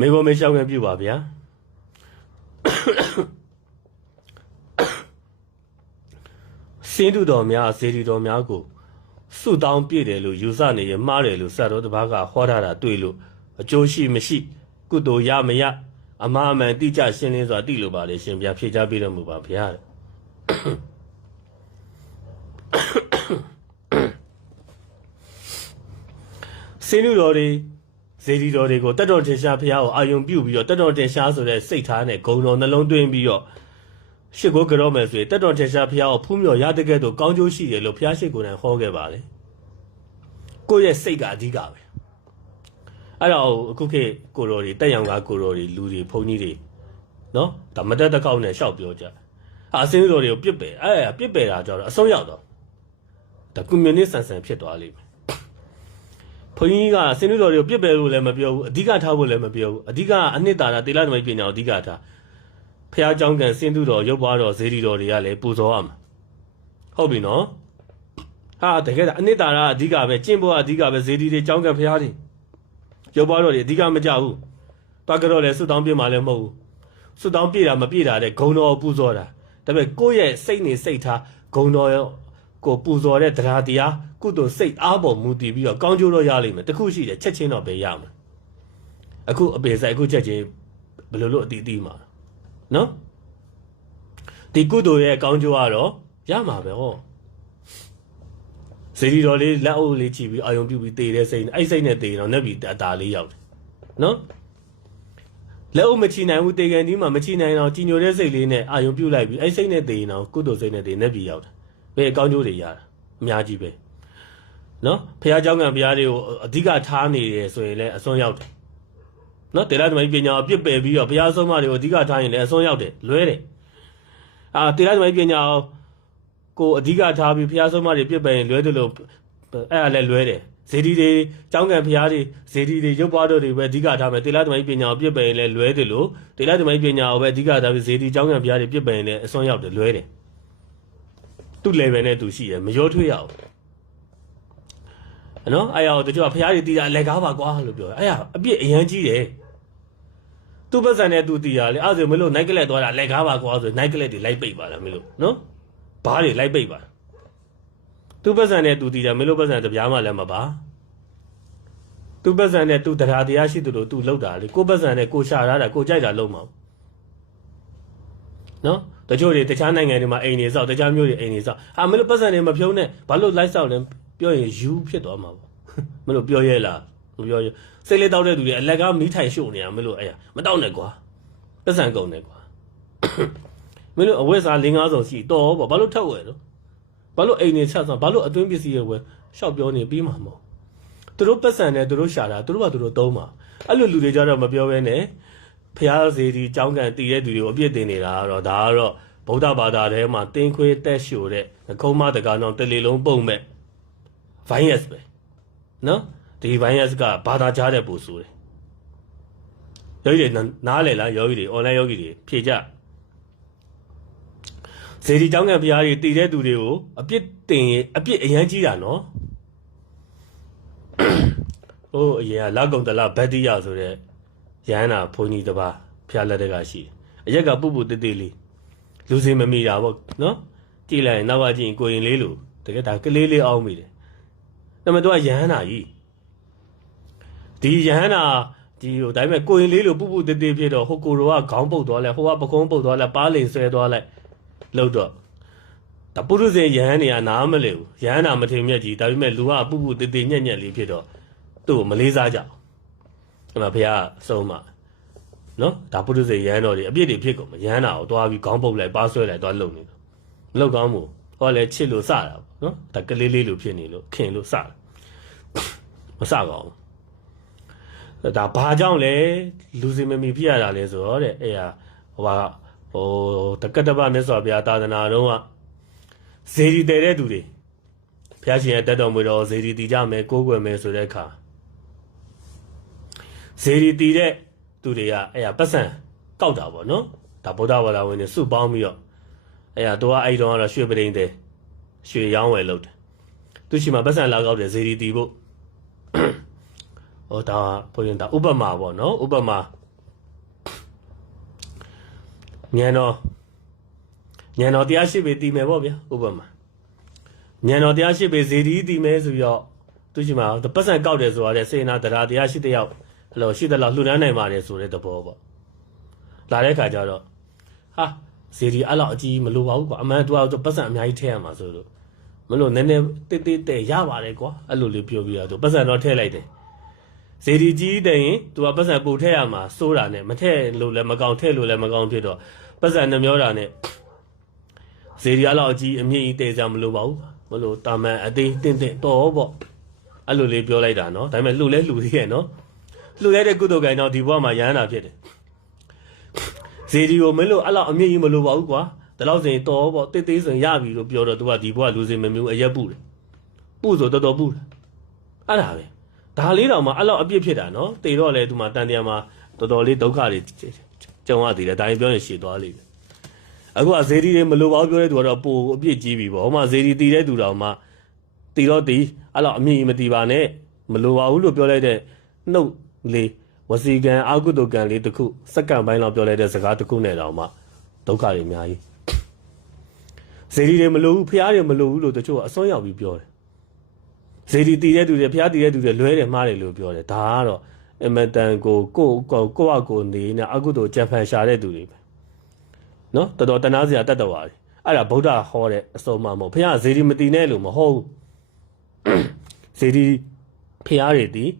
မေဘောမေရှောင်းငယ်ပြပါဗျာစင်းတူတော်များဇေဒီတော်များကိုစုတောင်းပြည့်တယ်လို့ယူဆနေရမှားတယ်လို့စတော်တပားကဟောထားတာတွေ့လို့အကျိုးရှိမရှိကုသိုလ်ရမရအမှားအမှန်တိကျရှင်းလင်းစွာသိလို့ပါလေရှင်ဗျာဖြေချပေးတော်မူပါဗျာစင်းတူတော်တွေဇေဒီတော်တွေကိုတက်တော်တင်ရှားဖះကိုအာယုံပြုတ်ပြီးတော့တက်တော်တင်ရှားဆိုတဲ့စိတ်ထားနဲ့ဂုံတော်နှလုံးသွင်းပြီးတော့ရှစ်ကိုကြောမယ်ဆိုရင်တက်တော်တင်ရှားဖះကိုဖူးမြော်ရတဲ့ကဲ့သို့ကောင်းကျိုးရှိတယ်လို့ဖះရှိကိုယ်တိုင်ဟောခဲ့ပါလေကိုယ့်ရဲ့စိတ်ကအဓိကပဲအဲ့တော့အခုခေတ်ကိုတော်တွေတက်ရောင်ကားကိုတော်တွေလူတွေဘုန်းကြီးတွေနော်ဒါမတက်တကောက်နဲ့ရှောက်ပြောကြအစင်းတော်တွေကိုပြစ်ပယ်ပြစ်ပယ်တာကြတော့အဆုံးရောက်တော့ဒါကွန်မြူနစ်ဆန်ဆန်ဖြစ်သွားလိမ့်မယ်ဘုန်းကြီးကစင်းတော်တွေကိုပြစ်ပယ်လို့လည်းမပြောဘူးအဓိကထားဖို့လည်းမပြောဘူးအဓိကအနှစ်သာရတေလသမိတ်ပညာကိုအဓိကထားဖះเจ้าကံစင်းသူတော်ရုပ်ပွားတော်ဇေဒီတော်တွေကလည်းပူဇော်ရမှာဟုတ်ပြီနော်ဟာတကယ်အနှစ်သာရအဓိကပဲကျင့်ဖို့အဓိကပဲဇေဒီတွေเจ้าကံဖះတွေရုပ်ပွားတော်တွေအဓိကမကြဘူးတွားကြတော့လည်းစွတ်တောင်းပြမှာလည်းမဟုတ်ဘူးစွတ်တောင်းပြတာမပြတာတဲ့ဂုံတော်ပူဇော်တာဒါပေမဲ့ကိုယ့်ရဲ့စိတ်နေစိတ်ထားဂုံတော်ကိုပူဇော်တဲ့တရားတရားကုသိုလ်စိတ်အားပေါ်မူတည်ပြီးတော့ကောင်းကျိုးတော့ရလိမ့်မယ်တခုရှိတယ်ချက်ချင်းတော့ပဲရမှာအခုအပေဆိုင်အခုချက်ချင်းဘယ်လိုလို့အတီးတီးမှာနော်ဒီကုသိုလ်ရဲ့ကောင်းကျိုးကတော့ရမှာပဲဟောဇေဒီတော်လေးလက်အုပ်လေးချီပြီးအာယုံပြုပြီးတေတဲ့စိတ်အဲ့စိတ်နဲ့တေတော့နက်ပြီးအတာလေးရောက်တယ်နော်လက်အုပ်မချီနိုင်ဘူးတေကန်ဒီမှာမချီနိုင်တော့ကြီးညိုတဲ့စိတ်လေးနဲ့အာယုံပြုလိုက်ပြီးအဲ့စိတ်နဲ့တေရင်တော့ကုသိုလ်စိတ်နဲ့တေနက်ပြီးရောက်တယ်ဘယ်ကောင်းကျိုးတွေရတာအများကြီးပဲနော်ဖះเจ้าကံဖះတွေကိုအဓိကထားနေတယ်ဆိုရင်လည်းအစွန်းရောက်တယ်နော်တေလသမိတ်ပညာကိုပြစ်ပယ်ပြီးတော့ဖះဆုံးမတွေကိုအဓိကထားရင်လည်းအစွန်းရောက်တယ်လွဲတယ်တေလသမိတ်ပညာကိုအဓိကထားပြီးဖះဆုံးမတွေပြစ်ပယ်ရင်လွဲတယ်လို့အဲ့ဒါလည်းလွဲတယ်ဇေဒီတွေเจ้าကံဖះတွေဇေဒီတွေရုပ်ပွားတော်တွေပဲအဓိကထားမယ်တေလသမိတ်ပညာကိုပြစ်ပယ်ရင်လည်းလွဲတယ်လို့တေလသမိတ်ပညာကိုပဲအဓိကထားပြီးဇေဒီเจ้าကံဖះတွေပြစ်ပယ်ရင်လည်းအစွန်းရောက်တယ်လွဲတယ်သူ့ level နဲ့သူရှိရမရောထွေးရအောင်နော်အဲ့ရတချို့ကဖះတွေတီးတာလက်ကားပါကွာလို့ပြောတယ်အဲ့ရအပြစ်အရန်ကြီးတယ်သူ့ပတ်စံနဲ့သူတီးရလေအဲ့ဆိုမလို့ night club သွားတာလက်ကားပါကွာဆို night club တွေလိုက်ပိတ်ပါလားမလို့နော်ဘားတွေလိုက်ပိတ်ပါသူ့ပတ်စံနဲ့သူတီးတယ်မလို့ပတ်စံတပြားမှလည်းမပါသူ့ပတ်စံနဲ့သူတရားတရားရှိသူတို့သူလောက်တာလေကိုပတ်စံနဲ့ကိုရှာထားတာကိုကြိုက်တာလုံးမအောင်နော်တချို့တွေတခြားနိုင်ငံတွေမှာအိမ်နေစောက်တခြားမျိုးတွေအိမ်နေစောက်မလို့ပတ်စံတွေမဖြုံးနဲ့ဘာလို့လိုက်ဆောက်လဲပြောရင်ယူဖြစ်သွားမှာပေါ့မလို့ပြောရဲလားမပြောရဲစိတ်လေးတောက်တဲ့သူတွေအလက်ကမီးထိုင်ရှို့နေရမလို့အဲ့ရမတောက်နဲ့ကွာပတ်စံကုန်တယ်ကွာမလို့အဝတ်စား၄၅စုံရှိတော်ပေါ့ဘာလို့ထက်ဝဲတော့ဘာလို့အိမ်နေချက်ဆိုဘာလို့အတွင်းပစ္စည်းရဝဲရှောက်ပြောနေပြီးမှာမဟုတ်သူတို့ပတ်စံနဲ့သူတို့ရှာတာသူတို့ကသူတို့သုံးမှာအဲ့လိုလူတွေကြတော့မပြောဘဲနဲ့ဖျားစီဒီကြောင်းကန်တည်တဲ့သူတွေကိုအပြစ်တင်နေတာကတော့ဒါကတော့ဗုဒ္ဓဘာသာထဲမှာတင်းခွေးတက်ရှို့တဲ့ခုံးမတကားတော့တလီလုံးပုံမဲ့ virus ပဲနော်ဒီ virus ကဘာသာကြားတဲ့ပို့ဆိုတယ်ယောဂီတွေနားလေလားယောဂီတွေ online ယောဂီတွေဖြေကြဇေဒီကြောင်းကန်ဖျားတွေတည်တဲ့သူတွေကိုအပြစ်တင်အပြစ်အရန်ကြီးတာနော်ဟိုအရင်ကလောက်ကုံတလားဗတ်တိယဆိုတဲ့ရဟန္တာဘုန်းကြီးတစ်ပါးဖျားလက်တကရှိအရက်ကပုပုတေးသေးလေးလူစင်မမိတာပေါ့နော်ကြည့်လိုက်ရင်နောက်ကကြည့်ရင်ကိုရင်လေးလို့တကယ်ဒါကလေးလေးအောင်မိတယ်ဒါပေမဲ့တော့ရဟန္တာကြီးဒီရဟန္တာဒီဟိုဒါပေမဲ့ကိုရင်လေးလို့ပုပုတေးသေးဖြစ်တော့ဟိုကိုရောကခေါင်းပုတ်သွားလဲဟိုကပကုံးပုတ်သွားလဲပါးလိန်ဆွဲသွားလိုက်လို့တော့ဒါပုရုဇဉ်ရဟန်းနေရနားမလဲဘူးရဟန္တာမထင်မြက်ကြီးဒါပေမဲ့လူကပုပုတေးသေးညက်ညက်လေးဖြစ်တော့သူ့ကိုမလေးစားကြဘူးအဲ့မှာဘုရားဆုံးမှာနော်ဒါပုရုဇေရဟန်းတော်တွေအပြစ်တွေဖြစ်ကုန်မရဟန်းတာကိုတွားပြီးခေါင်းပုတ်လိုက်ပါဆွဲလိုက်တွားလုံနေတော့မလုံကောင်းဘူးဟောလဲချစ်လို့စတာနော်ဒါကလေးလေးလိုဖြစ်နေလို့ခင်လို့စတာမစကောင်းဒါဘာကြောင့်လဲလူစီမမီဖြစ်ရတာလဲဆိုတော့တဲ့အဲ့ဟာဟိုတက္ကတပမြတ်စွာဘုရားသာသနာတော်ကဇေဒီတည်တဲ့သူတွေဘုရားရှင်ရဲ့တက်တော်မူတော်ဇေဒီတည်ကြမယ်ကိုးကွယ်မယ်ဆိုတဲ့အခါဇေဒီတည်တဲ့သူတွေကအဲ့ပတ်စံကောက်တာပေါ့နော်ဒါဗုဒ္ဓဘာသာဝင်တွေစုပေါင်းပြီးတော့အဲ့တော့အဲ့တော့ကတော့ရွှေပရိန်တဲ့ရွှေရောင်းဝယ်လုပ်တယ်သူရှိမှာပတ်စံလာကောက်တယ်ဇေဒီတည်ဖို့ဟောဒါဘုရင်ဒါဥပမာပေါ့နော်ဥပမာ ညံတော်တရားရှိပေတည်မယ်ပေါ့ဗျာဥပမာညံတော်တရားရှိပေဇေဒီတည်မယ်ဆိုပြီးတော့သူရှိမှာပတ်စံကောက်တယ်ဆိုရတဲ့စေနာတရားတရားရှိတဲ့ယောက်အဲ့လိုရှိတဲ့လောက်လှူဒန်းနိုင်ပါတယ်ဆိုတဲ့သဘောပေါ့လာတဲ့ခါကျတော့ဟာဇေဒီအဲ့လောက်အကြီးမလိုပါဘူးကွာအမှန်တူအောင်ပတ်စံအများကြီးထည့်ရမှာဆိုလို့မလို့နည်းနည်းတိတ်တဲ့ရပါတယ်ကွာအဲ့လိုလေးပြောပြီးတော့ပတ်စံတော့ထည့်လိုက်တယ်ဇေဒီကြီးတဲ့ရင်သူကပတ်စံပို့ထည့်ရမှာစိုးတာနဲ့မထည့်လို့လည်းမကောင်းထည့်လို့လည်းမကောင်းဖြစ်တော့ပတ်စံနှမျောတာနဲ့ဇေဒီအလောက်အကြီးအမြင့်ကြီးတည်ကြမလို့ပါဘူးမလို့တာမန်အသေးတင့်တော့ပေါ့အဲ့လိုလေးပြောလိုက်တာနော်ဒါပေမဲ့လှူသေးရဲ့နော်လှူရတဲ့ကုသိုလ်ကံတော့ဒီဘဝမှာရဟန္တာဖြစ်တယ်ဇေဒီကိုမင်းလို့အဲ့လောက်အမြင့်ကြီးမလို့ပါဘူးကွာဒါတော့ဆိုရင်တော်ပေါ့တိတ်သေးဆိုရင်ရပြီလို့ပြောတော့သူကဒီဘဝလူစင်မမျိုးအရက်ပူတယ်ပူဆိုတော်တော်ပူတယ်အဲ့ဒါပဲဒါလေးတော့မှအဲ့လောက်အပြစ်ဖြစ်တာနော်တေတော့လေသူမှတန်တရားမှာတော်တော်လေးဒုက္ခတွေကြုံရသေးတယ်ဒါရင်ပြောရင်ရှည်သွားလိမ့်မယ်အခုကဇေဒီတွေမလိုပါဘူးပြောတဲ့သူကတော့ပိုအပြစ်ကြီးပြီပေါ့ဟိုမှာဇေဒီတည်တဲ့သူတော်မှတည်တော့တည်အဲ့လောက်အမြင့်ကြီးမတည်ပါနဲ့မလိုပါဘူးလို့ပြောလိုက်တဲ့နှုတ်လေးဝစီကံအာကုတုကံလေးတစ်ခုစက္ကန့်ပိုင်းလောက်ပြောလိုက်တဲ့စကားတစ်ခုနဲ့တော့မှဒုက္ခတွေအများကြီးဇေဒီတွေမလိုဘူးဖျားတွေမလိုဘူးလို့တချို့ကအစွန်းရောက်ပြီးပြောတယ်ဇေဒီတည်တဲ့သူတွေဖျားတည်တဲ့သူတွေလွဲတယ်မှားတယ်လို့ပြောတယ်ဒါကတော့အမတန်ကိုနေနဲ့အာကုတုကြံဖန်ရှာတဲ့သူတွေပဲနော်တော်တော်တနာစရာတတ်တော်ပါလေအဲ့ဒါဗုဒ္ဓဟောတဲ့အစုံမှမဟုတ်ဖျားဇေဒီမတည်နဲ့လို့မဟုတ်ဘူးဇေဒီဖျားတွေတည်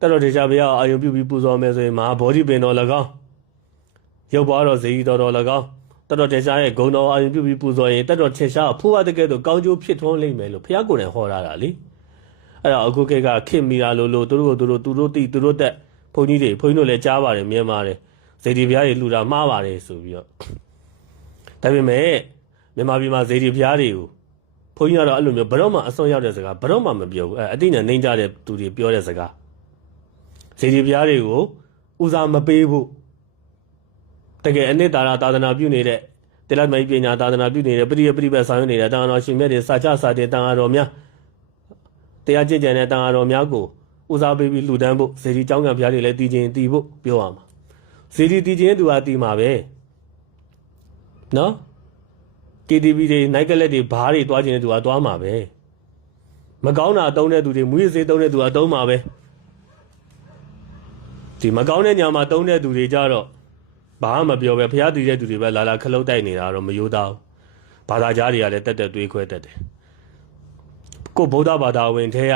တတော်တေချာဘုရားအာယုံပြုပြီးပူဇော်မယ်ဆိုရင်မဟာဘောဓိပင်တော်၎င်းရုပ်ပွားတော်ဇေဒီတော်၎င်းတတော်တေချာရဲ့ဂုဏ်တော်အာယုံပြုပြီးပူဇော်ရင်တတော်တေချာဖိုးဝတကဲ့သို့ကောင်းကျိုးဖြစ်ထွန်းလိမ့်မယ်လို့ဘုရားကိုယ်တိုင်ဟောထားတာလေအဲ့တော့အခုခေတ်ကခင်မီတာလို့သူတို့တိသူတို့တက်ဘုန်းကြီးတို့လည်းကြားပါတယ်မြင်ပါတယ်ဇေဒီဘုရားတွေလှူတာမှားပါတယ်ဆိုပြီးတော့ဒါပေမဲ့မြန်မာပြည်မှာဇေဒီဘုရားတွေကိုဘုန်းကြီးကတော့အဲ့လိုမျိုးဘရော့မှအစွန်းရောက်တဲ့စကားဘရော့မှမပြောဘူးအတိနဲ့နှိမ့်ကြတဲ့သူတွေပြောတဲ့စကားဇေဒီဘုရားတွေကိုဦးစားမပေးဖို့တကယ်အနှစ်သာသနာပြုနေတဲ့တိလတ်မိုင်းပညာသာသနာပြုနေတဲ့ပရိပတ်ဆောင်ရွက်နေတဲ့တန်ခါတော်ရှင်မြတ်တွေစာချစာတင်တန်ခါတော်များတရားကျင့်ကြံတဲ့တန်ခါတော်များကိုဦးစားပေးပြီးလှူဒန်းဖို့ဇေဒီကျောင်းကဘုရားတွေလည်းတည်ခြင်းတည်ဖို့ပြောရမှာဇေဒီတည်ခြင်းသူဟာတည်မှာပဲနော် KTV တွေနိုင်ကလက်တွေဘားတွေတွားခြင်းတဲ့သူဟာတွားမှာပဲမကောင်းတာတုံးတဲ့သူတွေမွေးစေးတုံးတဲ့သူဟာတုံးမှာပဲဒီမကောင်းတဲ့ညမှာတုံးတဲ့သူတွေကြတော့ဘာမှမပြောပဲဖျားတည်တဲ့သူတွေပဲလာခလုတ်တိုက်နေတာတော့မယိုးသားဘာသာကြားတွေကလည်းတက်တွေးခွဲတက်တယ်ကိုဗုဒ္ဓဘာသာဝင်ထဲက